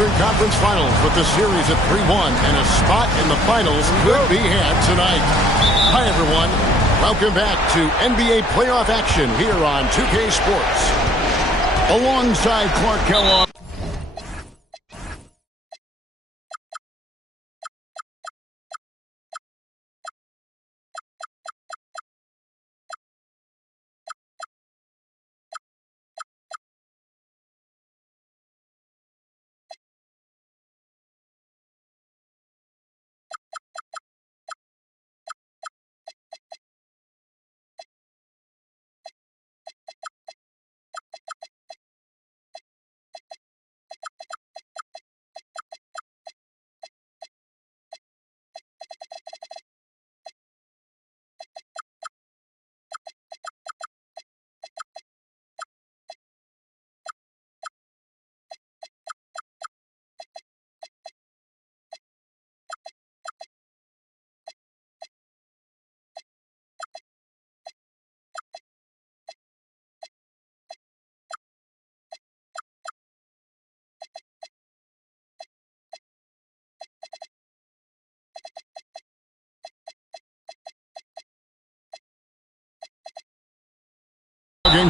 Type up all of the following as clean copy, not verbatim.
Eastern Conference Finals with the series at 3-1, and a spot in the finals could be had tonight. Hi, everyone. Welcome back to NBA playoff action here on 2K Sports. Alongside Clark Kellogg.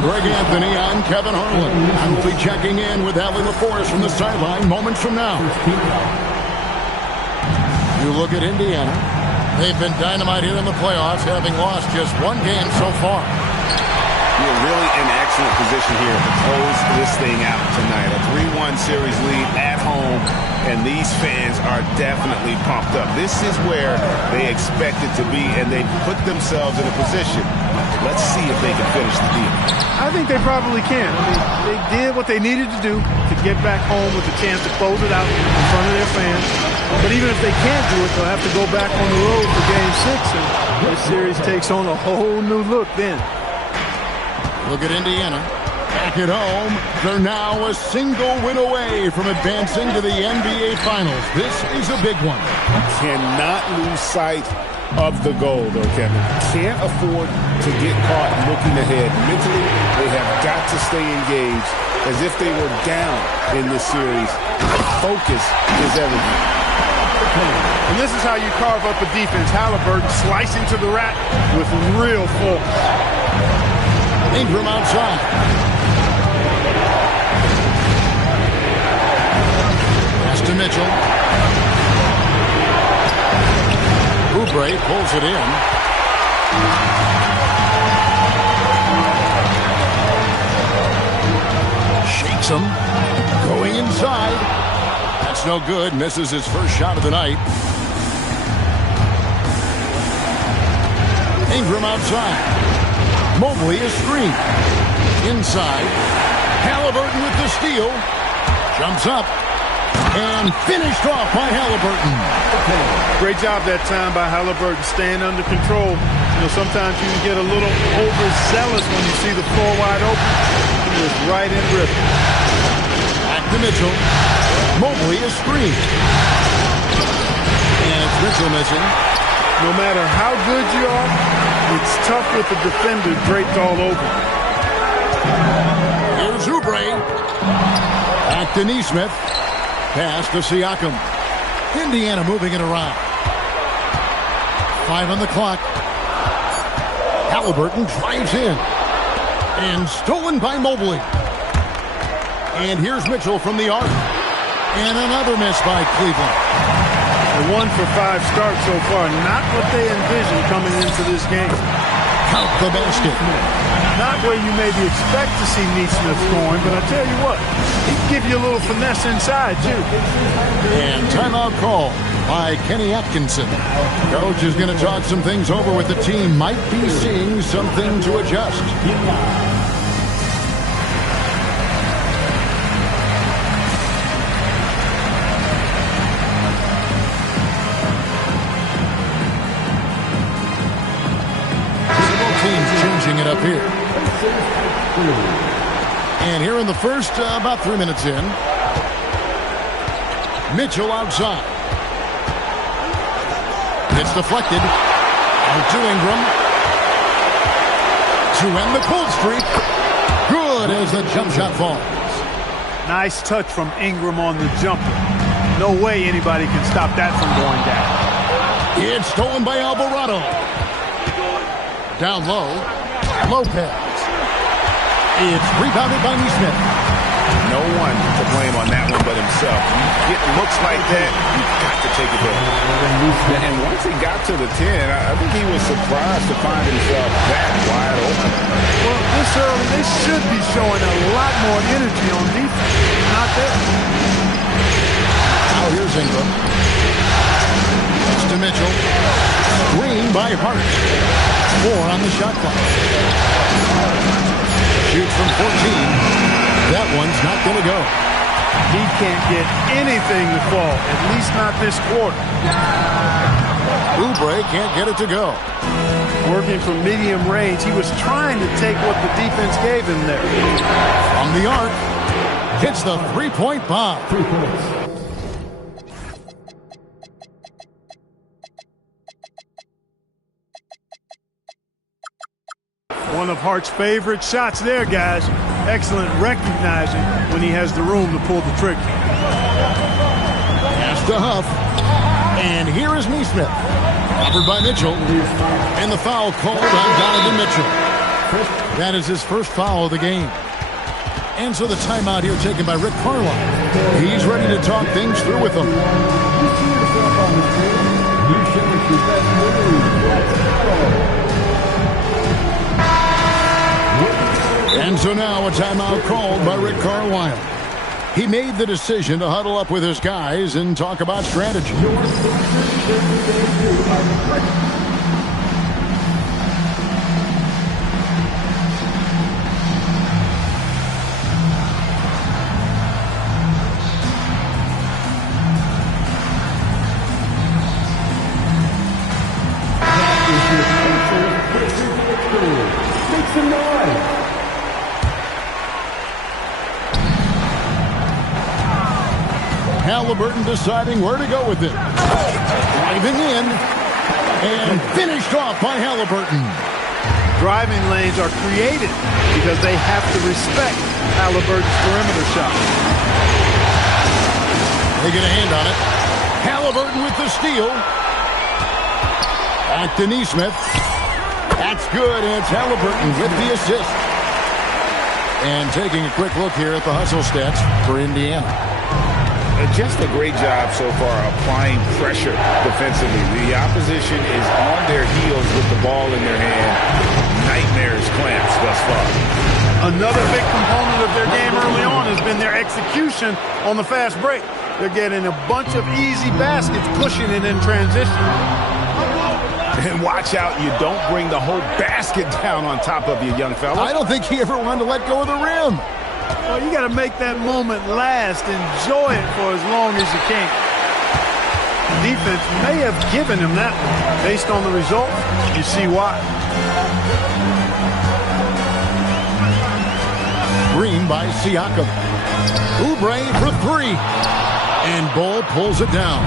Greg Anthony on Kevin Harlan. And we'll be checking in with Allie LaForce from the sideline moments from now. You look at Indiana. They've been dynamite here in the playoffs, having lost just one game so far. You're really in excellent position here to close this thing out tonight. A 3-1 series lead at home, and these fans are definitely pumped up. This is where they expect it to be, and they put themselves in a position. Let's see if they can finish the deal. I think they probably can. I mean, they did what they needed to do to get back home with a chance to close it out in front of their fans. But even if they can't do it, they'll have to go back on the road for Game 6, and this series takes on a whole new look then. Look at Indiana. Back at home, they're now a single win away from advancing to the NBA Finals. This is a big one. Cannot lose sight of the goal, though, Kevin. Can't afford to get caught looking ahead. Mentally, they have got to stay engaged as if they were down in this series. Focus is everything. And this is how you carve up a defense. Halliburton slicing to the rack with real force. Ingram outside. Pass to Mitchell. Oubre pulls it in. Shakes him. Going inside. That's no good. Misses his first shot of the night. Ingram outside. Mobley is screened. Inside. Halliburton with the steal. Jumps up. And finished off by Halliburton. Great job that time by Halliburton, staying under control. You know, sometimes you can get a little overzealous when you see the floor wide open. He was right in rhythm. Back to Mitchell. Mobley is screened. And it's Mitchell missing. No matter how good you are, it's tough with the defender draped all over. Here's Oubre. Back to Nesmith. Pass to Siakam. Indiana moving it around. 5 on the clock. Halliburton drives in. And stolen by Mobley. And here's Mitchell from the arc. And another miss by Cleveland. A 1 for 5 start so far. Not what they envisioned coming into this game. Count the basket. Not where you maybe expect to see Nesmith scoring, but I tell you what, he can give you a little finesse inside, too. And timeout call by Kenny Atkinson. Coach is going to talk some things over with the team. Might be seeing something to adjust. It up here. And here in the first, about 3 minutes in. Mitchell outside. It's deflected. Out to Ingram. To end the cold streak. Good as the jump shot falls. Nice touch from Ingram on the jumper. No way anybody can stop that from going down. It's stolen by Alvarado. Down low, Lopez. It's rebounded by Nesmith. No one to blame on that one but himself. You get looks like that, you've got to take it back. And once he got to the 10, I think he was surprised to find himself that wide open. Well, this early, they should be showing a lot more energy on defense. Not there. Now here's Ingram. It's to Mitchell. Screen by Hart. 4 on the shot clock. Shoots from 14. That one's not going to go. He can't get anything to fall, at least not this quarter. Oubre can't get it to go. Working from medium range, he was trying to take what the defense gave him there. From the arc, hits the three-point bomb. 3 points. One of Hart's favorite shots there, guys. Excellent recognizing when he has the room to pull the trigger. Pass to Huff. And here is Nesmith. Covered by Mitchell. And the foul called on Donovan Mitchell. That is his first foul of the game. And so the timeout here taken by Rick Carlisle. He's ready to talk things through with them. And so now a timeout called by Rick Carlisle. He made the decision to huddle up with his guys and talk about strategy. Halliburton deciding where to go with it. Driving in and finished off by Halliburton. Driving lanes are created because they have to respect Halliburton's perimeter shot. They get a hand on it. Halliburton with the steal. Back to Nesmith. That's good, and it's Halliburton with the assist. And taking a quick look here at the hustle stats for Indiana. Just a great job so far applying pressure defensively. The opposition is on their heels with the ball in their hand. Nightmares clamps thus far. Another big component of their game early on has been their execution on the fast break. They're getting a bunch of easy baskets, pushing it in transition. And watch out, you don't bring the whole basket down on top of you, young fella. I don't think he ever wanted to let go of the rim. Well, you got to make that moment last. Enjoy it for as long as you can. Defense may have given him that one. Based on the result, you see why. Green by Siakam. Oubre for 3. And Bull pulls it down.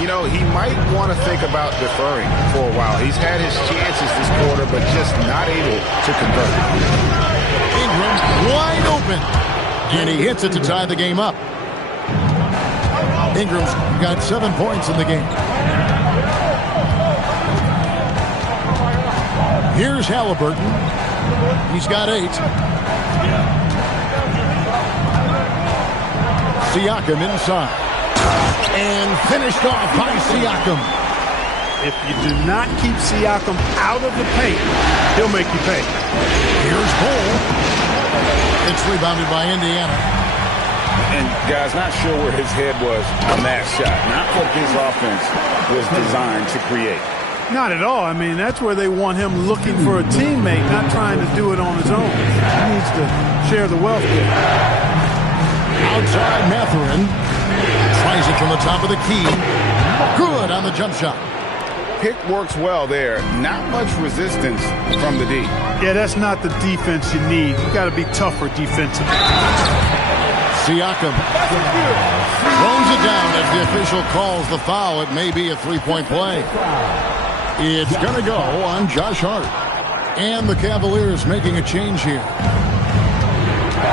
You know, he might want to think about deferring for a while. He's had his chances this quarter, but just not able to convert. Ingram wide open. And he hits it to tie the game up. Ingram's got 7 points in the game. Here's Halliburton. He's got 8. Siakam inside. And finished off by Siakam. If you do not keep Siakam out of the paint, he'll make you pay. Here's Bull. It's rebounded by Indiana. And, guys, not sure where his head was on that shot. Not what his offense was designed to create. Not at all. I mean, that's where they want him looking for a teammate, not trying to do it on his own. He needs to share the wealth there. Outside Mathurin. Tries it from the top of the key. Good on the jump shot. Pick works well there. Not much resistance from the D. Yeah, that's not the defense you need. You got to be tougher defensively. Siakam throws it down as the official calls the foul. It may be a three-point play. It's going to go on Josh Hart. And the Cavaliers making a change here.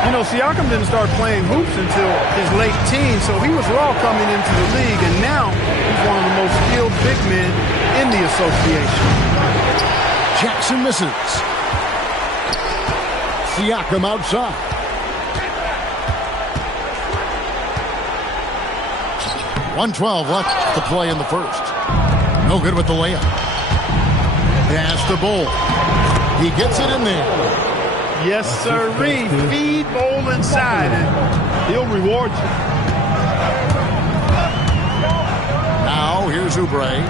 You know, Siakam didn't start playing hoops until his late teens, so he was raw coming into the league, and now he's one of the most skilled big men in the association. Jackson misses. Siakam outside. .112 left to play in the first. No good with the layup. Pass to Bol. He gets it in there. Yes, sirree. Feed Bol inside, and he'll reward you. Now, here's Oubre.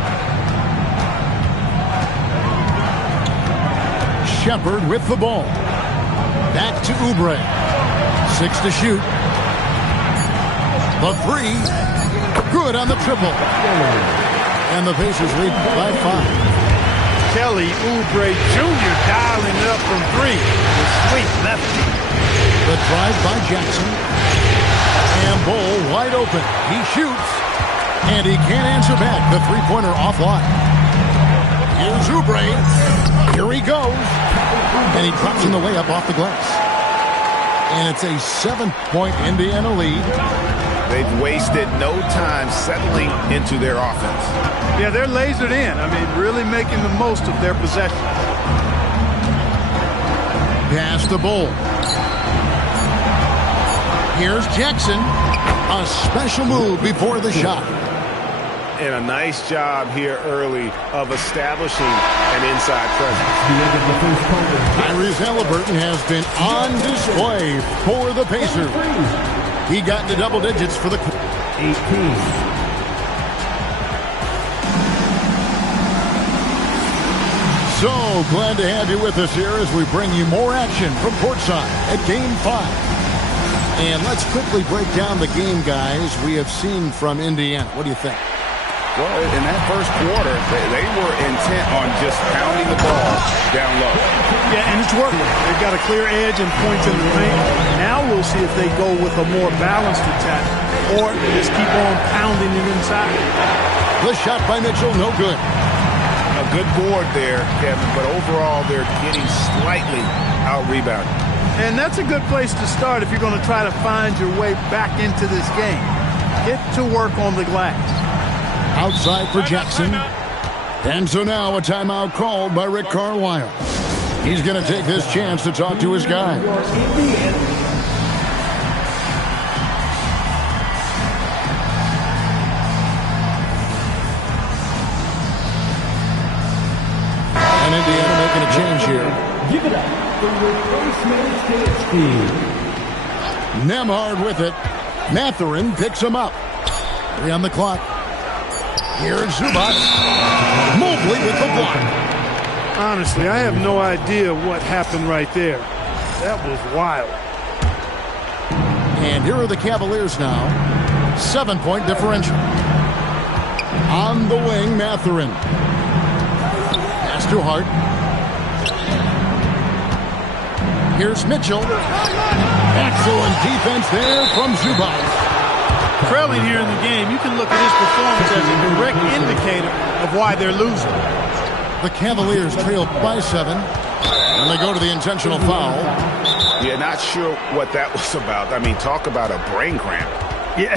Shepherd with the ball. Back to Oubre. 6 to shoot. The three. Good on the triple. And the Pacers lead by 5. Kelly Oubre Jr. dialing it up from 3. The sweet lefty. The drive by Jackson. And Bol wide open. He shoots. And he can't answer back. The three-pointer offline. Here's Oubre. Here he goes. And he drops in the layup off the glass. And it's a 7-point Indiana lead. They've wasted no time settling into their offense. Yeah, they're lasered in. I mean, really making the most of their possession. Pass the Bol. Here's Jackson. A special move before the shot. And a nice job here early of establishing an inside presence. Tyrese Halliburton has been on display for the Pacers. He got into double digits for the 18. So glad to have you with us here as we bring you more action from courtside at Game 5. And let's quickly break down the game, guys, we have seen from Indiana. What do you think? Well, in that first quarter, they were intent on just pounding the ball down low. Yeah, and it's working. They've got a clear edge and points in the paint. Now we'll see if they go with a more balanced attack or just keep on pounding it inside. The shot by Mitchell, no good. A good board there, Kevin, but overall they're getting slightly out-rebounded. And that's a good place to start if you're going to try to find your way back into this game. Get to work on the glass. Outside for Jackson. And so now a timeout called by Rick Carlisle. He's going to take this chance to talk to his guys. And Indiana making a change here. Give it up for replacement team. Nembhard with it. Mathurin picks him up. 3 on the clock. Here's Zubac. Mobley with the block. Honestly, I have no idea what happened right there. That was wild. And here are the Cavaliers now. 7-point differential. On the wing, Mathurin. Pass to Hart. Here's Mitchell. Excellent defense there from Zubac. Trailing here in the game, you can look at his performance as a direct indicator of why they're losing. The Cavaliers trail by 7, and they go to the intentional foul. Yeah, not sure what that was about. I mean, talk about a brain cramp. Yeah,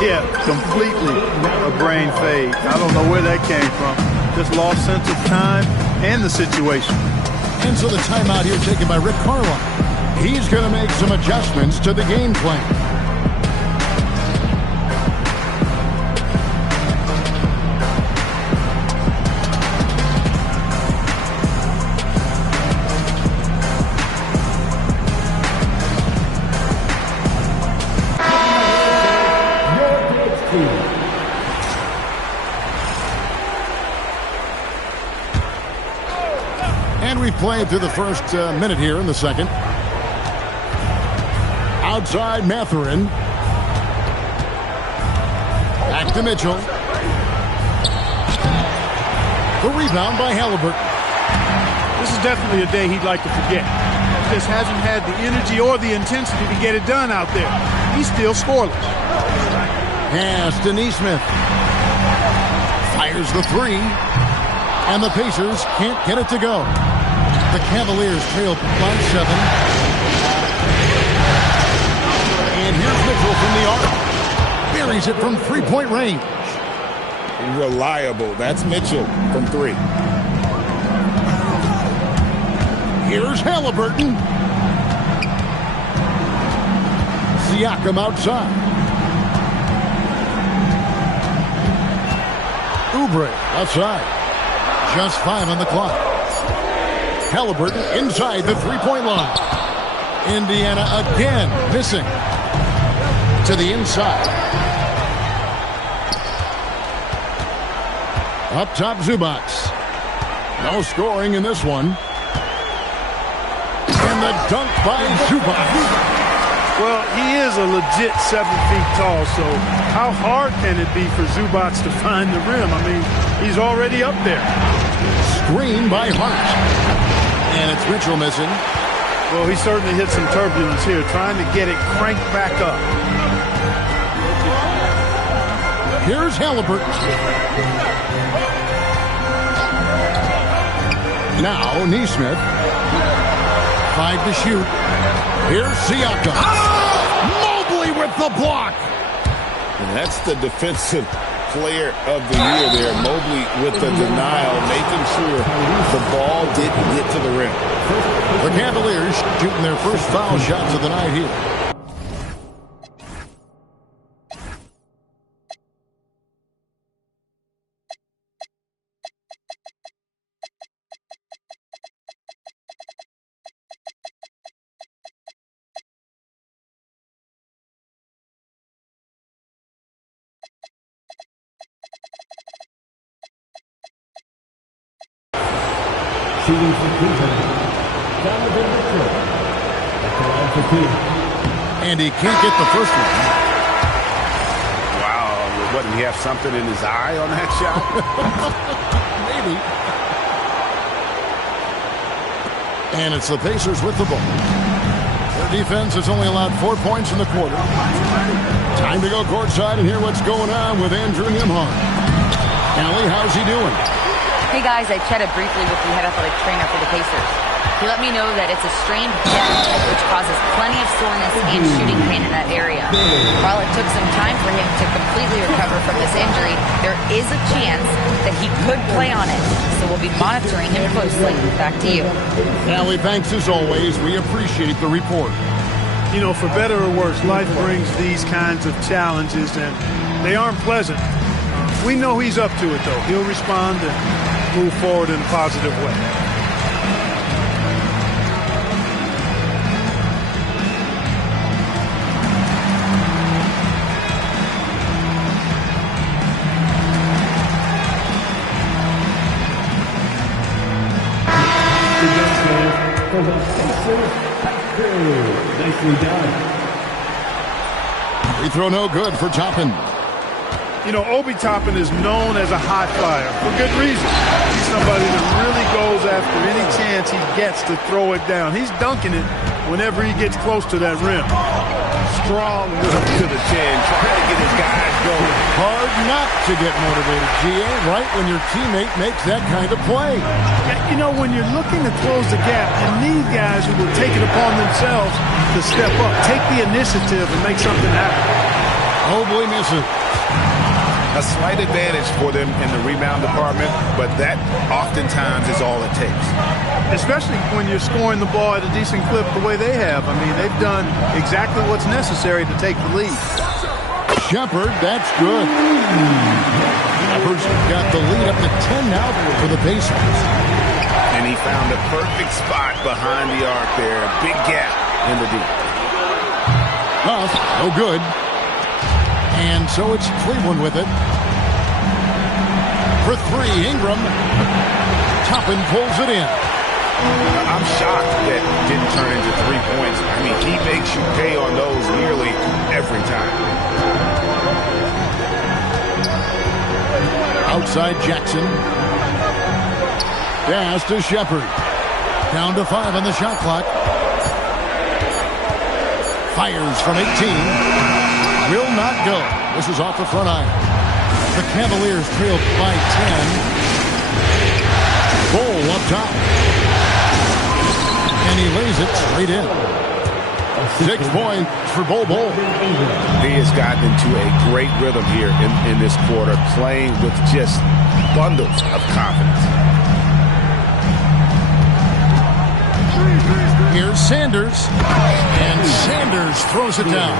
yeah, completely a brain fade. I don't know where that came from. Just lost sense of time and the situation. And so the timeout here taken by Rick Carlisle. He's going to make some adjustments to the game plan. And we've played through the first minute here in the second. Outside Mathurin. Back to Mitchell. The rebound by Halliburton. This is definitely a day he'd like to forget. He just hasn't had the energy or the intensity to get it done out there. He's still scoreless. Pass to Nesmith. Fires the 3. And the Pacers can't get it to go. The Cavaliers trail by 7. Here's Mitchell from the arc. Buries it from three-point range. Reliable. That's Mitchell from 3. Here's Halliburton. Siakam outside. Oubre outside. Just 5 on the clock. Halliburton inside the three-point line. Indiana again missing. To the inside. Up top, Zubac. No scoring in this one. And the dunk by Zubac. Well, he is a legit 7 feet tall, so how hard can it be for Zubac to find the rim? I mean, he's already up there. Screen by Hart. And it's Mitchell missing. Well, he certainly hit some turbulence here, trying to get it cranked back up. Here's Halliburton. Now, Nesmith. 5 to shoot. Here's Siakam. Mobley with the block. And that's the defensive player of the year there. Mobley with the denial, making sure the ball didn't get to the rim. The Cavaliers shooting their first foul shots of the night here. Shooting for Cleveland, Donovan Mitchell. At the line for Cleveland. And he can't get the first one. Wow, wouldn't he have something in his eye on that shot? Maybe. And it's the Pacers with the ball. Their defense has only allowed 4 points in the quarter. Time to go courtside and hear what's going on with Andrew Nembhard. Allie, how's he doing? Hey guys, I chatted briefly with the head athletic trainer for the Pacers. He let me know that it's a strained hip, which causes plenty of soreness and shooting pain in that area. While it took some time for him to completely recover from this injury, there is a chance that he could play on it. So we'll be monitoring him closely. Back to you. Allie, thanks as always. We appreciate the report. You know, for better or worse, life brings these kinds of challenges, and they aren't pleasant. We know he's up to it, though. He'll respond and move forward in a positive way. For the Pacers, nicely done. Free throw no good for Toppin. You know, Obi Toppin is known as a hot flyer for good reason. He's somebody that really goes after any chance he gets to throw it down. He's dunking it whenever he gets close to that rim. Strong Up to the 10, trying to get his guys going. Hard not to get motivated, GA, right when your teammate makes that kind of play. You know, when you're looking to close the gap, you need guys who will take it upon themselves to step up, take the initiative, and make something happen. Mobley misses. A slight advantage for them in the rebound department, but that oftentimes is all it takes. Especially when you're scoring the ball at a decent clip the way they have. I mean, they've done exactly what's necessary to take the lead. Shepherd, that's good. Shepherd's got the lead up to 10 now for the Pacers. And he found a perfect spot behind the arc there. Big gap in the deep. Huff, no good. And so it's Cleveland with it. For 3, Ingram. Toppin pulls it in. I'm shocked that didn't turn into 3 points. I mean, he makes you pay on those nearly every time. Outside Jackson. Pass to Shepherd. Down to 5 on the shot clock. Fires from 18. Will not go. This is off the front iron. The Cavaliers trailed by 10. Bull up top. And he lays it straight in. 6 points for Bol Bol. He has gotten into a great rhythm here in this quarter, playing with just bundles of confidence. Here's Sanders, and Sanders throws it down.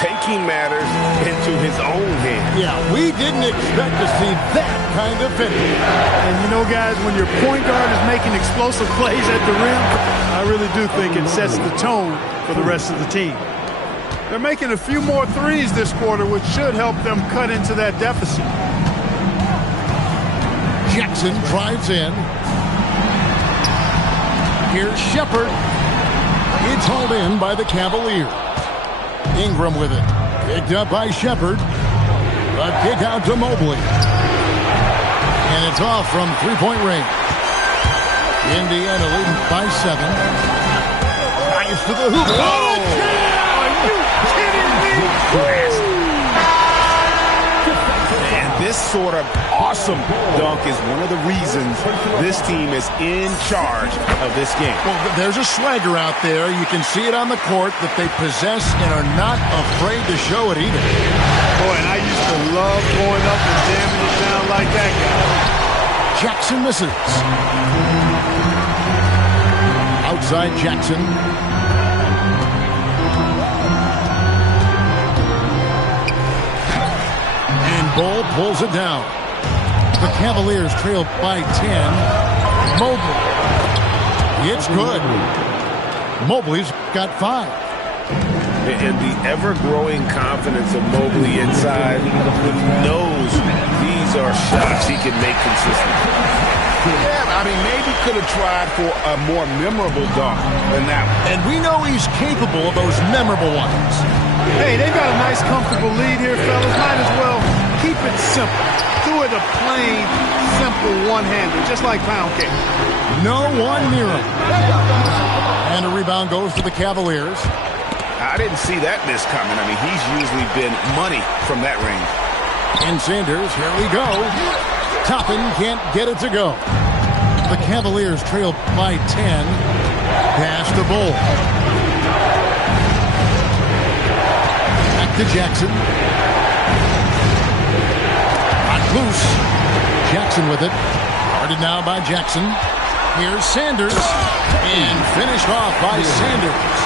Taking matters into his own hands. Yeah, we didn't expect to see that kind of finish. And you know, guys, when your point guard is making explosive plays at the rim, I really do think it sets the tone for the rest of the team. They're making a few more threes this quarter, which should help them cut into that deficit. Jackson drives in. Here's Shepard. It's hauled in by the Cavaliers. Ingram with it. Picked up by Shepard. A kick out to Mobley. And it's off from three-point range. Indiana leading by 7. Nice to the hoop. Oh, are you kidding me? And this sort of awesome dunk is one of the reasons this team is in charge of this game. Well, there's a swagger out there. You can see it on the court that they possess and are not afraid to show it either. Boy, and I used to love going up and jamming it down like that guy. Jackson misses. Outside Jackson. And Bol pulls it down. The Cavaliers trail by 10. Mobley. It's good. Mobley's got 5. And the ever-growing confidence of Mobley inside, knows these are shots he can make consistently. Yeah, I mean, maybe could have tried for a more memorable dunk than that one. And we know he's capable of those memorable ones. Hey, they've got a nice, comfortable lead here, fellas. Might as well keep it simple. Do it a plain, simple one-hander, just like pound cake. No one near him. And a rebound goes to the Cavaliers. I didn't see that miss coming. I mean, he's usually been money from that range. And Sanders, here we go. Toppin can't get it to go. The Cavaliers trail by 10. Pass to Bol. Back to Jackson. Not loose. Jackson with it. Guarded now by Jackson. Here's Sanders. And finished off by Sanders.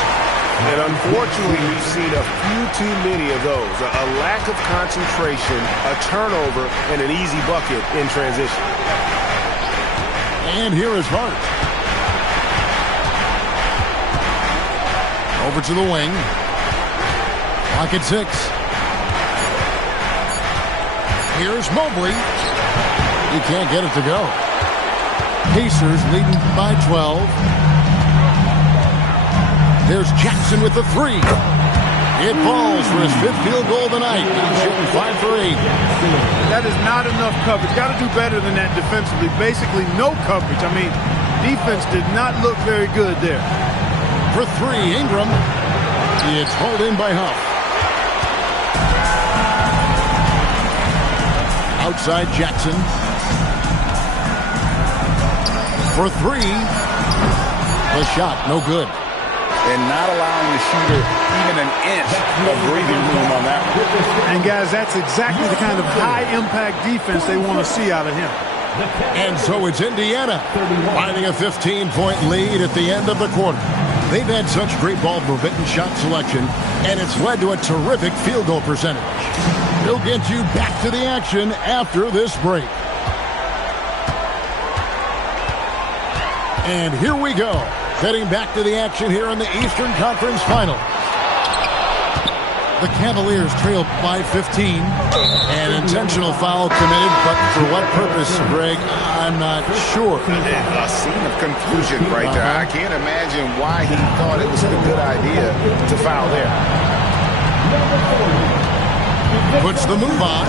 And unfortunately, we've seen a few too many of those. A lack of concentration, a turnover, and an easy bucket in transition. And here is Hart. Over to the wing. Pocket 6. Here's Mobley. He can't get it to go. Pacers leading by 12. There's Jackson with the 3. It falls for his 5th field goal tonight. He's shooting 5 for 8. That is not enough coverage. Got to do better than that defensively. Basically, no coverage. I mean, defense did not look very good there. For 3, Ingram. It's hauled in by Huff. Outside Jackson. For 3. The shot, no good. And not allowing the shooter even an inch of breathing room on that one. And, guys, that's exactly the kind of high-impact defense they want to see out of him. And so it's Indiana finding a 15-point lead at the end of the quarter. They've had such great ball movement and shot selection, and it's led to a terrific field goal percentage. We'll get you back to the action after this break. And here we go. Heading back to the action here in the Eastern Conference Final. The Cavaliers trail by 15. An intentional foul committed, but for what purpose, Greg, I'm not sure. A scene of confusion right there. I can't imagine why he thought it was a good idea to foul there. Puts the move on,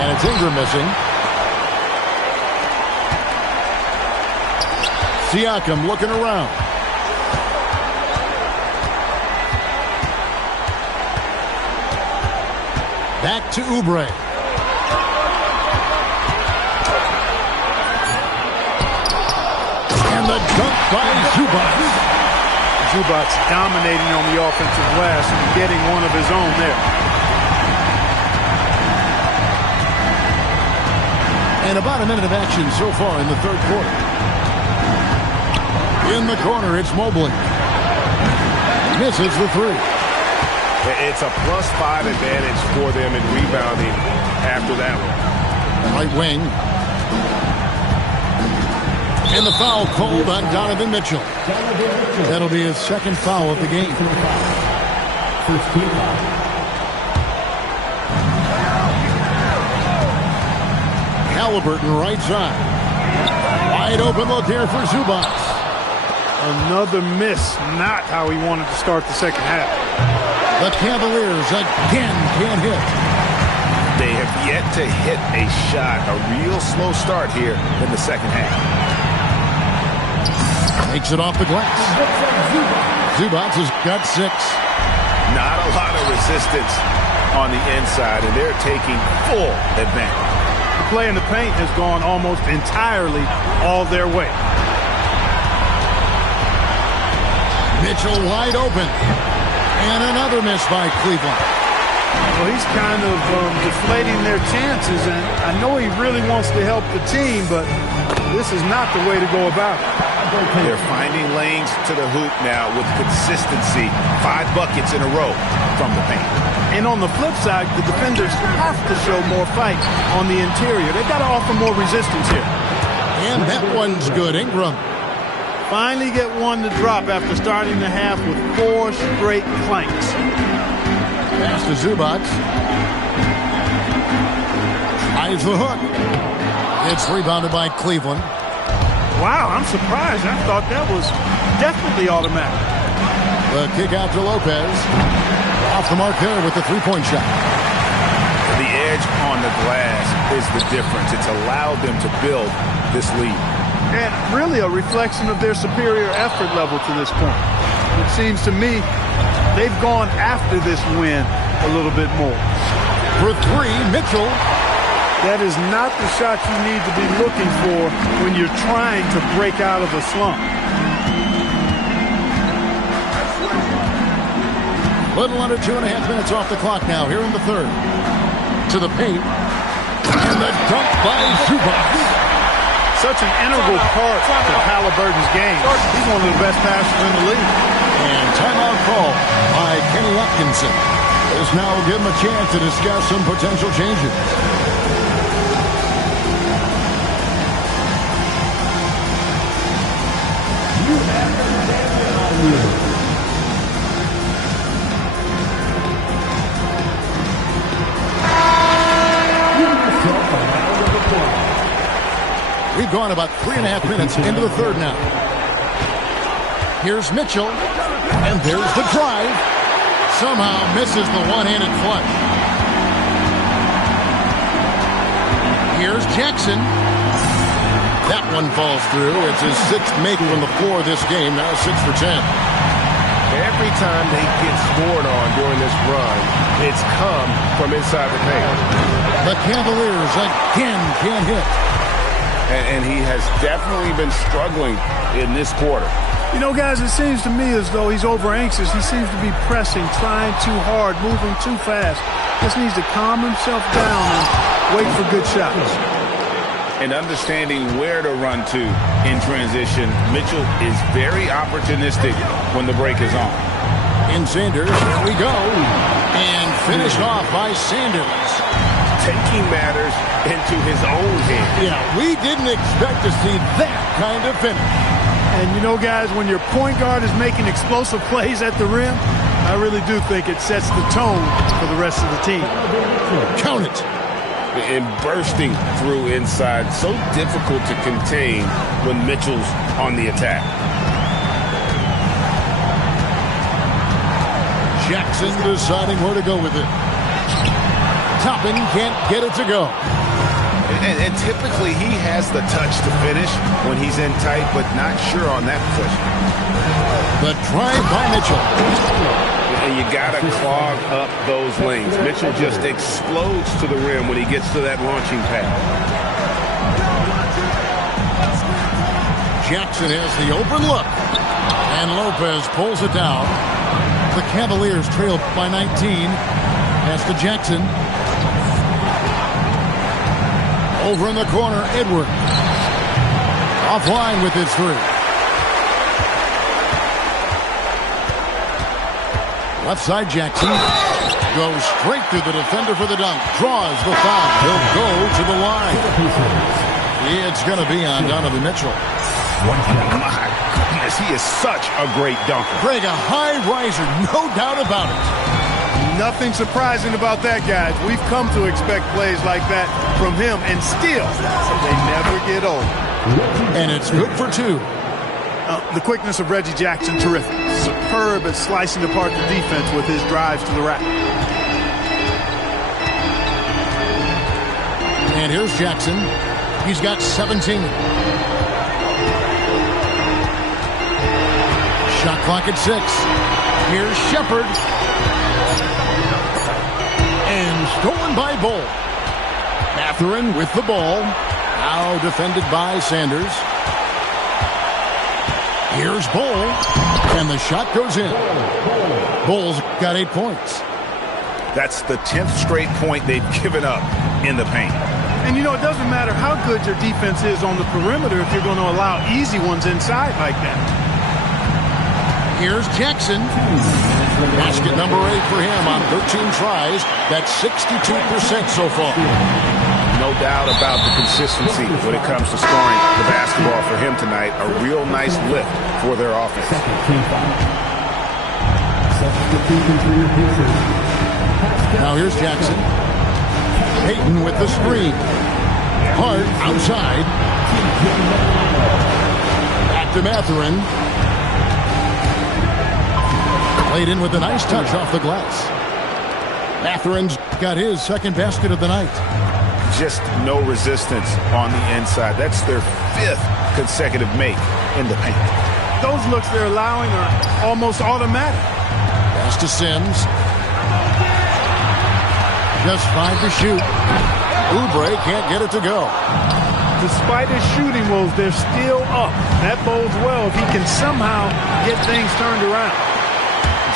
and it's Ingram missing. Siakam looking around. Back to Oubre. And the dunk by Zubac. Zubac dominating on the offensive glass and getting one of his own there. And about a minute of action so far in the third quarter. In the corner, it's Mobley. Misses the three. It's a +5 advantage for them in rebounding after that one. Right wing. And the foul called on Donovan Mitchell. That'll be his second foul of the game. First team foul. Halliburton right side. Wide open look here for Zubac. Another miss. Not how he wanted to start the second half. The Cavaliers again can't hit. They have yet to hit a shot. A real slow start here in the second half. Takes it off the glass. Zubac has got 6. Not a lot of resistance on the inside, and they're taking full advantage. The play in the paint has gone almost entirely all their way. Mitchell wide open. And another miss by Cleveland. Well, he's kind of deflating their chances, and I know he really wants to help the team, but this is not the way to go about it. They're finding lanes to the hoop now with consistency. 5 buckets in a row from the paint. And on the flip side, the defenders have to show more fight on the interior. They've got to offer more resistance here. And that one's good. Ingram. Finally get one to drop after starting the half with 4 straight clanks. Pass to Zubac. Tries the hook. It's rebounded by Cleveland. Wow, I'm surprised. I thought that was definitely automatic. The kick out to Lopez. Off the mark there with the three-point shot. The edge on the glass is the difference. It's allowed them to build this lead. And really a reflection of their superior effort level to this point. It seems to me they've gone after this win a little bit more. For 3, Mitchell. That is not the shot you need to be looking for when you're trying to break out of a slump. Little under 2.5 minutes off the clock now here in the third. To the paint. And the dunk by Zubac. Such an integral part to Halliburton's game. He's one of the best passers in the league. And timeout call by Kenny Atkinson. This now will give him a chance to discuss some potential changes. We've gone about 3.5 minutes into the third now. Here's Mitchell, and there's the drive. Somehow misses the one-handed flush. Here's Jackson. That one falls through. It's his 6th make from the floor this game, now 6 for 10. Every time they get scored on during this run, it's come from inside the paint. The Cavaliers again can't hit. And he has definitely been struggling in this quarter. You know, guys, it seems to me as though he's over-anxious. He seems to be pressing, trying too hard, moving too fast. Just needs to calm himself down and wait for good shots. And understanding where to run to in transition, Mitchell is very opportunistic when the break is on. In Sanders, here we go. And finished off by Sanders. Taking matters into his own hands. Yeah, we didn't expect to see that kind of finish. And you know, guys, when your point guard is making explosive plays at the rim, I really do think it sets the tone for the rest of the team. Count it. And bursting through inside. So difficult to contain when Mitchell's on the attack. Jackson deciding where to go with it. Toppin can't get it to go. And typically he has the touch to finish when he's in tight, but not sure on that possession. The drive by Mitchell. And you got to clog up those lanes. Mitchell just explodes to the rim when he gets to that launching pad. Jackson has the open look. And Lopez pulls it down. The Cavaliers trail by 19. Pass to Jackson. Over in the corner, Edwards. Offline with his three. Left side, Jackson. Goes straight through the defender for the dunk. Draws the foul. He'll go to the line. It's going to be on Donovan Mitchell. My goodness, he is such a great dunker. Greg, a high riser, no doubt about it. Nothing surprising about that, guys. We've come to expect plays like that from him, and still, they never get old. And it's good for two. The quickness of Reggie Jackson, terrific. Superb at slicing apart the defense with his drives to the rack. And here's Jackson. He's got 17. Shot clock at 6. Here's Shepard. And stolen by Bull. Mathurin with the ball. Now defended by Sanders. Here's Bull. And the shot goes in. Bull's got 8 points. That's the 10th straight point they've given up in the paint. And, you know, it doesn't matter how good your defense is on the perimeter if you're going to allow easy ones inside like that. Here's Jackson. Basket number 8 for him on 13 tries. That's 62% so far. No doubt about the consistency when it comes to scoring the basketball for him tonight. A real nice lift for their offense. Now here's Jackson. Payton with the screen. Hart outside. Back to Mathurin. Played in with a nice touch off the glass. Mathurin's got his second basket of the night. Just no resistance on the inside. That's their 5th consecutive make in the paint. Those looks they're allowing are almost automatic. Pass to Sims. Just 5 to shoot. Oubre can't get it to go. Despite his shooting woes, they're still up. That bodes well if he can somehow get things turned around.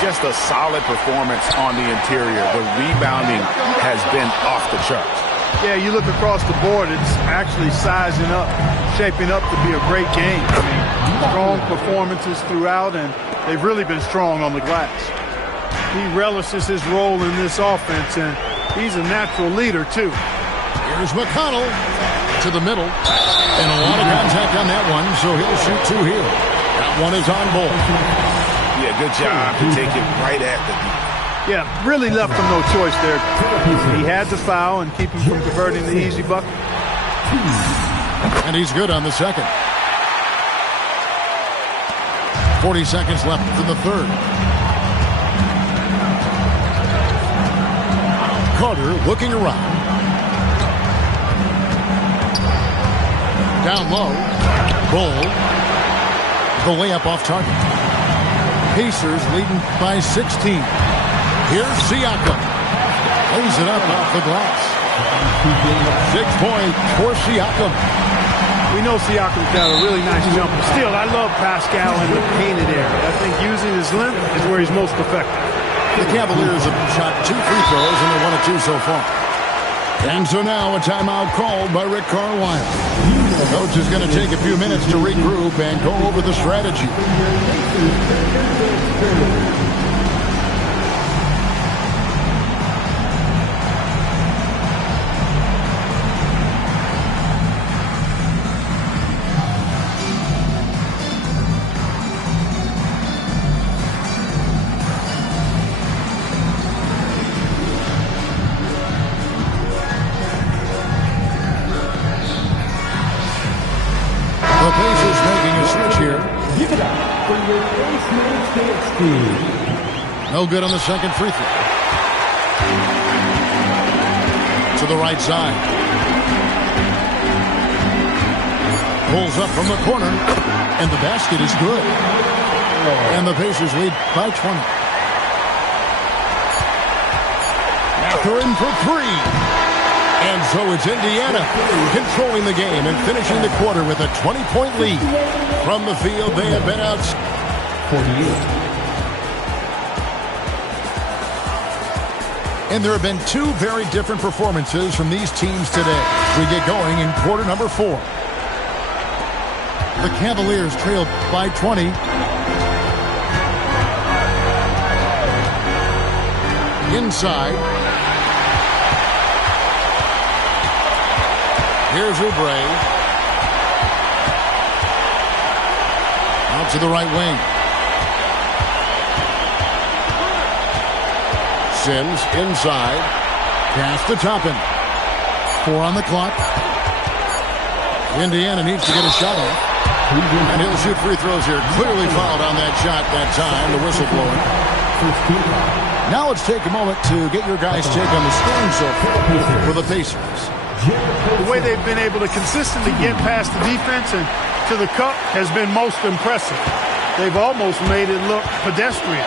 Just a solid performance on the interior. The rebounding has been off the charts. Yeah, you look across the board, it's actually sizing up, shaping up to be a great game. I mean, strong performances throughout, and they've really been strong on the glass. He relishes his role in this offense, and he's a natural leader, too. Here's McConnell to the middle. And a lot of contact on that one, so he'll shoot 2 here. That one is on Bull. Yeah, good job to take it right at the knee. Yeah, really left him no choice there. He had to foul and keep him from converting the easy bucket. And he's good on the second. 40 seconds left in the third. Carter looking around. Down low. Bull. The layup off target. Pacers leading by 16. Here's Siakam. Lays it up off the glass. 6 points for Siakam. We know Siakam's got a really nice jumper. Still, I love Pascal in the painted area. I think using his length is where he's most effective. The Cavaliers have shot 2 free throws and they're 1 of 2 so far. And so now a timeout called by Rick Carlisle. Coach is going to take a few minutes to regroup and go over the strategy. No good on the second free throw. To the right side. Pulls up from the corner. And the basket is good. And the Pacers lead by 20. Mathurin for 3. And so it's Indiana controlling the game and finishing the quarter with a 20-point lead. From the field, they have been out. 48. And there have been two very different performances from these teams today. We get going in quarter number 4. The Cavaliers trail by 20. Inside. Here's Oubre. Out to the right wing. Sims inside. Pass to Toppin. 4 on the clock. Indiana needs to get a shot off. And he'll shoot free throws here. Clearly fouled on that shot that time. The whistle blowing. Now let's take a moment to get your guys' take on the scoring so far for the Pacers. The way they've been able to consistently get past the defense and to the cup has been most impressive. They've almost made it look pedestrian.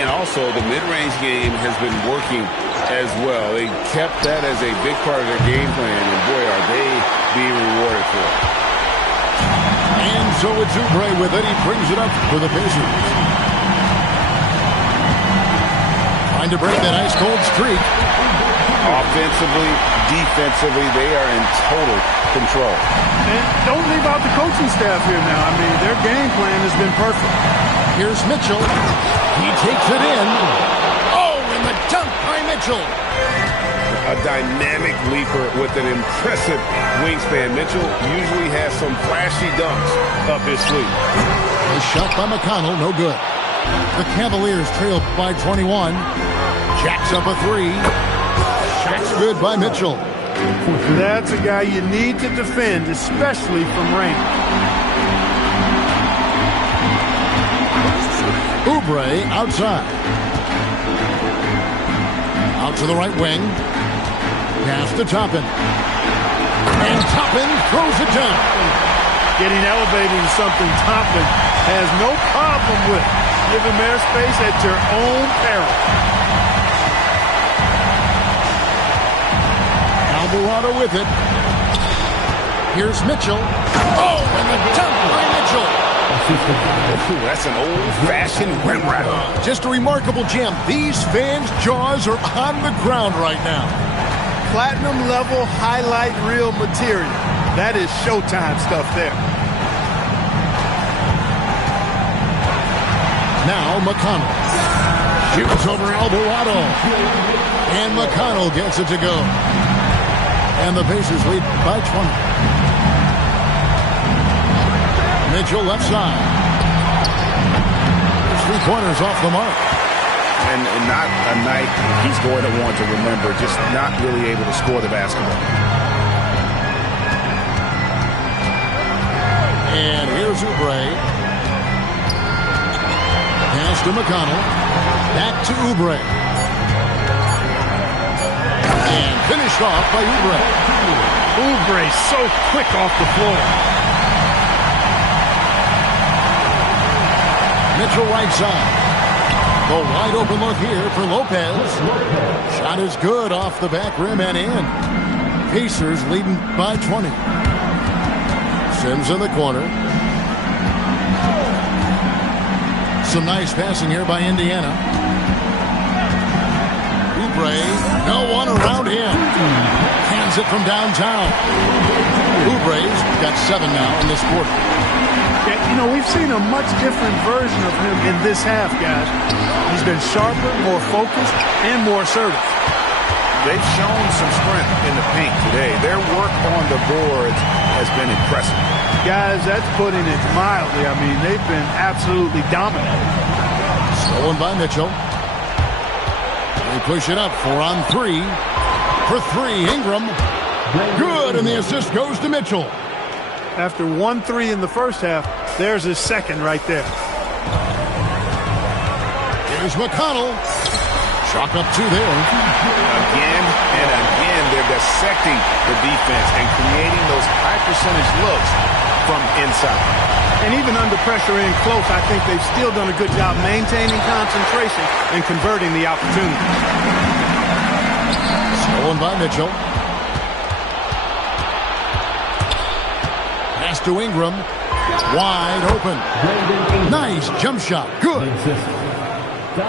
And also, the mid-range game has been working as well. They kept that as a big part of their game plan, and boy, are they being rewarded for it. And so it's Oubre with it. He brings it up for the Pacers. Trying to break that ice-cold streak. Offensively, defensively, they are in total control. And don't leave out the coaching staff here now. I mean, their game plan has been perfect. Here's Mitchell. He takes it in. Oh, and the dunk by Mitchell. A dynamic leaper with an impressive wingspan. Mitchell usually has some flashy dunks up his sleeve. The shot by McConnell, no good. The Cavaliers trail by 21. Jacks up a 3. Shot's good by Mitchell. That's a guy you need to defend, especially from range. Oubre outside. Out to the right wing. Pass to Toppin. And Toppin throws it down. Getting elevated is something Toppin has no problem with. Give him airspace at your own peril. Alvarado with it. Here's Mitchell. Oh, and the dunk by Mitchell. Ooh, that's an old-fashioned rim rattle. Just a remarkable jam. These fans' jaws are on the ground right now. Platinum level highlight reel material. That is Showtime stuff there. Now McConnell shoots over Alvarado. And McConnell gets it to go. And the Pacers lead by 20. Mitchell left side. There's 3 pointers off the mark. And not a night he's going to want to remember, just not really able to score the basketball. And here's Oubre. Pass to McConnell. Back to Oubre. And finished off by Oubre. Oubre so quick off the floor. Mitchell right side. The wide open look here for Lopez. Shot is good off the back rim and in. Pacers leading by 20. Sims in the corner. Some nice passing here by Indiana. Oubre, no one around him. Hands it from downtown. Oubre's got 7 now in this quarter. Yeah, you know, we've seen a much different version of him in this half, guys. He's been sharper, more focused, and more assertive. They've shown some strength in the paint today. Their work on the boards has been impressive. Guys, that's putting it mildly. I mean, they've been absolutely dominant. Stolen by Mitchell. They push it up. 4 on 3. For 3, Ingram. Good, and the assist goes to Mitchell. After 1-3 in the first half, there's his second right there. Here's McConnell. Chalk up 2 there. Again and again, they're dissecting the defense and creating those high percentage looks from inside. And even under pressure in close, I think they've still done a good job maintaining concentration and converting the opportunity. Stolen by Mitchell. Pass to Ingram. Wide open. Nice jump shot. Good.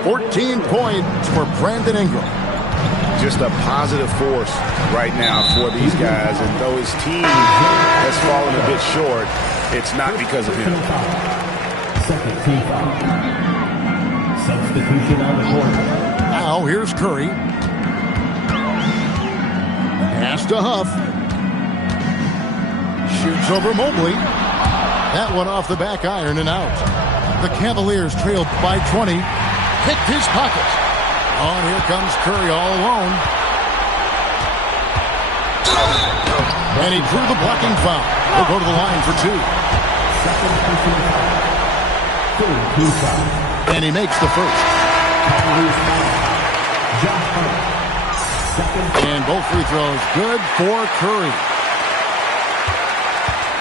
14 points for Brandon Ingram. Just a positive force right now for these guys. And though his team has fallen a bit short, it's not because of him. Second team foul. Substitution on the court. Now here's Curry. Pass to Huff. Shoots over Mobley. That one off the back iron and out. The Cavaliers trailed by 20. Picked his pocket. Oh, and here comes Curry all alone. And he drew the blocking foul. He'll go to the line for two. And he makes the first. And both free throws good for Curry.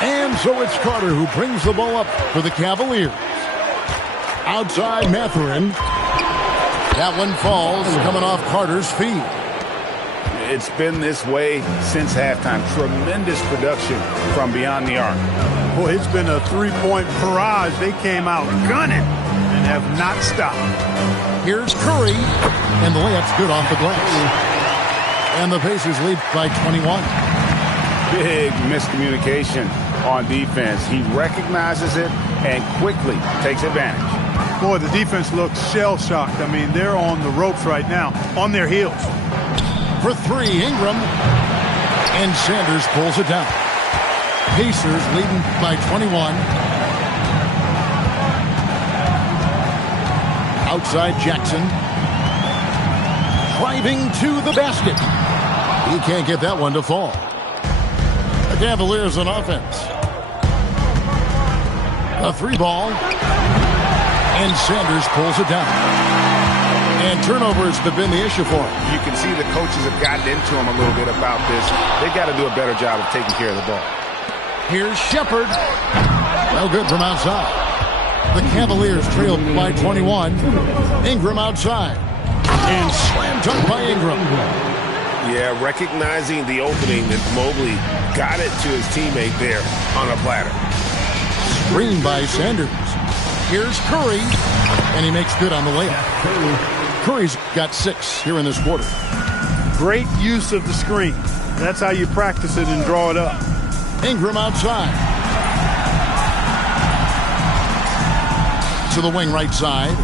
And so it's Carter who brings the ball up for the Cavaliers. Outside Mathurin. That one falls, coming off Carter's feet. It's been this way since halftime. Tremendous production from beyond the arc. Boy, it's been a three-point barrage. They came out gunning and have not stopped. Here's Curry, and the layup's good off the glass. And the Pacers lead by 21. Big miscommunication on defense. He recognizes it and quickly takes advantage. Boy, the defense looks shell-shocked. I mean, they're on the ropes right now, on their heels. For three, Ingram. And Sanders pulls it down. Pacers leading by 21. Outside Jackson. Driving to the basket. He can't get that one to fall. The Cavaliers on offense. A three ball. And Sanders pulls it down. And turnovers have been the issue for him. You can see the coaches have gotten into him a little bit about this. They've got to do a better job of taking care of the ball. Here's Shepard. No good from outside. The Cavaliers trail by 21. Ingram outside. And slam dunk by Ingram. Yeah, recognizing the opening that Mobley got it to his teammate there on a platter. Screen by Sanders. Here's Curry, and he makes good on the layup. Curry's got 6 here in this quarter. Great use of the screen. That's how you practice it and draw it up. Ingram outside. To the wing right side.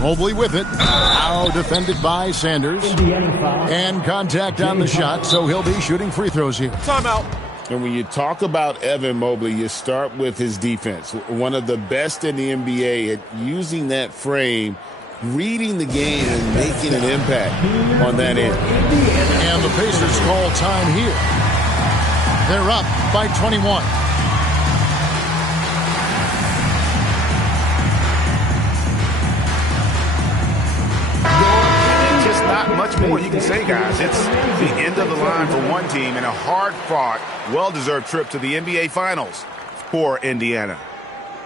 Mobley with it. Now defended by Sanders. And contact on the shot, so he'll be shooting free throws here. Timeout. And when you talk about Evan Mobley, you start with his defense. One of the best in the NBA at using that frame, reading the game, and making an impact on that end. And the Pacers call time here. They're up by 21. Just not much more you can say, guys. It's the end of the line for one team and a hard-fought, well-deserved trip to the NBA Finals for Indiana.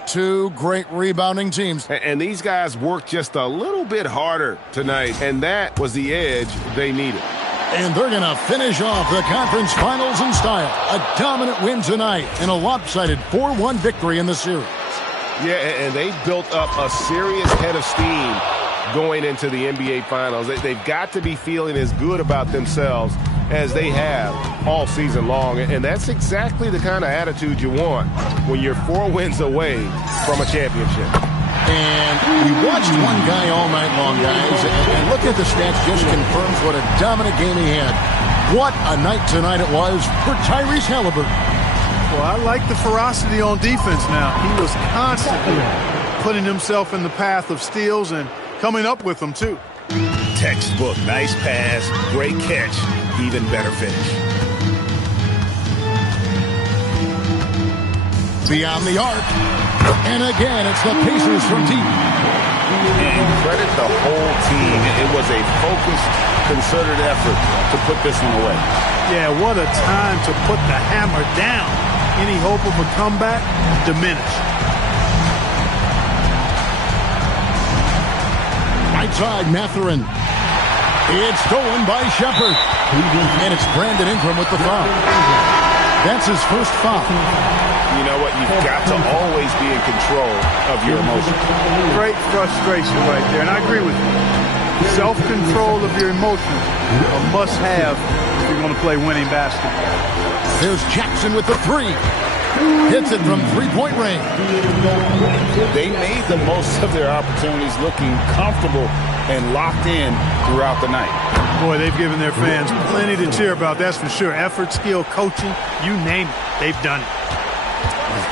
Two great rebounding teams. And these guys worked just a little bit harder tonight, and that was the edge they needed. And they're going to finish off the conference finals in style. A dominant win tonight and a lopsided 4-1 victory in the series. Yeah, and they built up a serious head of steam going into the NBA Finals. They've got to be feeling as good about themselves as they have all season long. And that's exactly the kind of attitude you want when you're 4 wins away from a championship. And we watched one guy all night long, guys, and look at the stats, just confirms what a dominant game he had. What a night tonight it was for Tyrese Halliburton. Well, I like the ferocity on defense now. He was constantly putting himself in the path of steals and coming up with them, too. Textbook, nice pass, great catch, even better finish. Beyond the arc. And again, it's the Pacers from deep. And credit the whole team. It was a focused, concerted effort to put this one away. Yeah, what a time to put the hammer down. Any hope of a comeback diminished. Right side, Mathurin. It's stolen by Shepard. And it's Brandon Ingram with the foul. That's his first foul. You know what? You've got to always be in control of your emotions. Great frustration right there, and I agree with you. Self-control of your emotions a must-have if you're going to play winning basketball. There's Jackson with the three. Hits it from three-point range. They made the most of their opportunities, looking comfortable and locked in throughout the night. Boy, they've given their fans plenty to cheer about, that's for sure. Effort, skill, coaching, you name it, they've done it.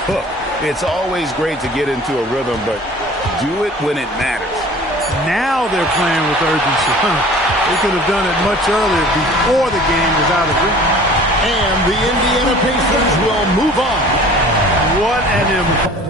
Look, it's always great to get into a rhythm, but do it when it matters. Now they're playing with urgency. They could have done it much earlier before the game was out of reach. And the Indiana Pacers will move on. What an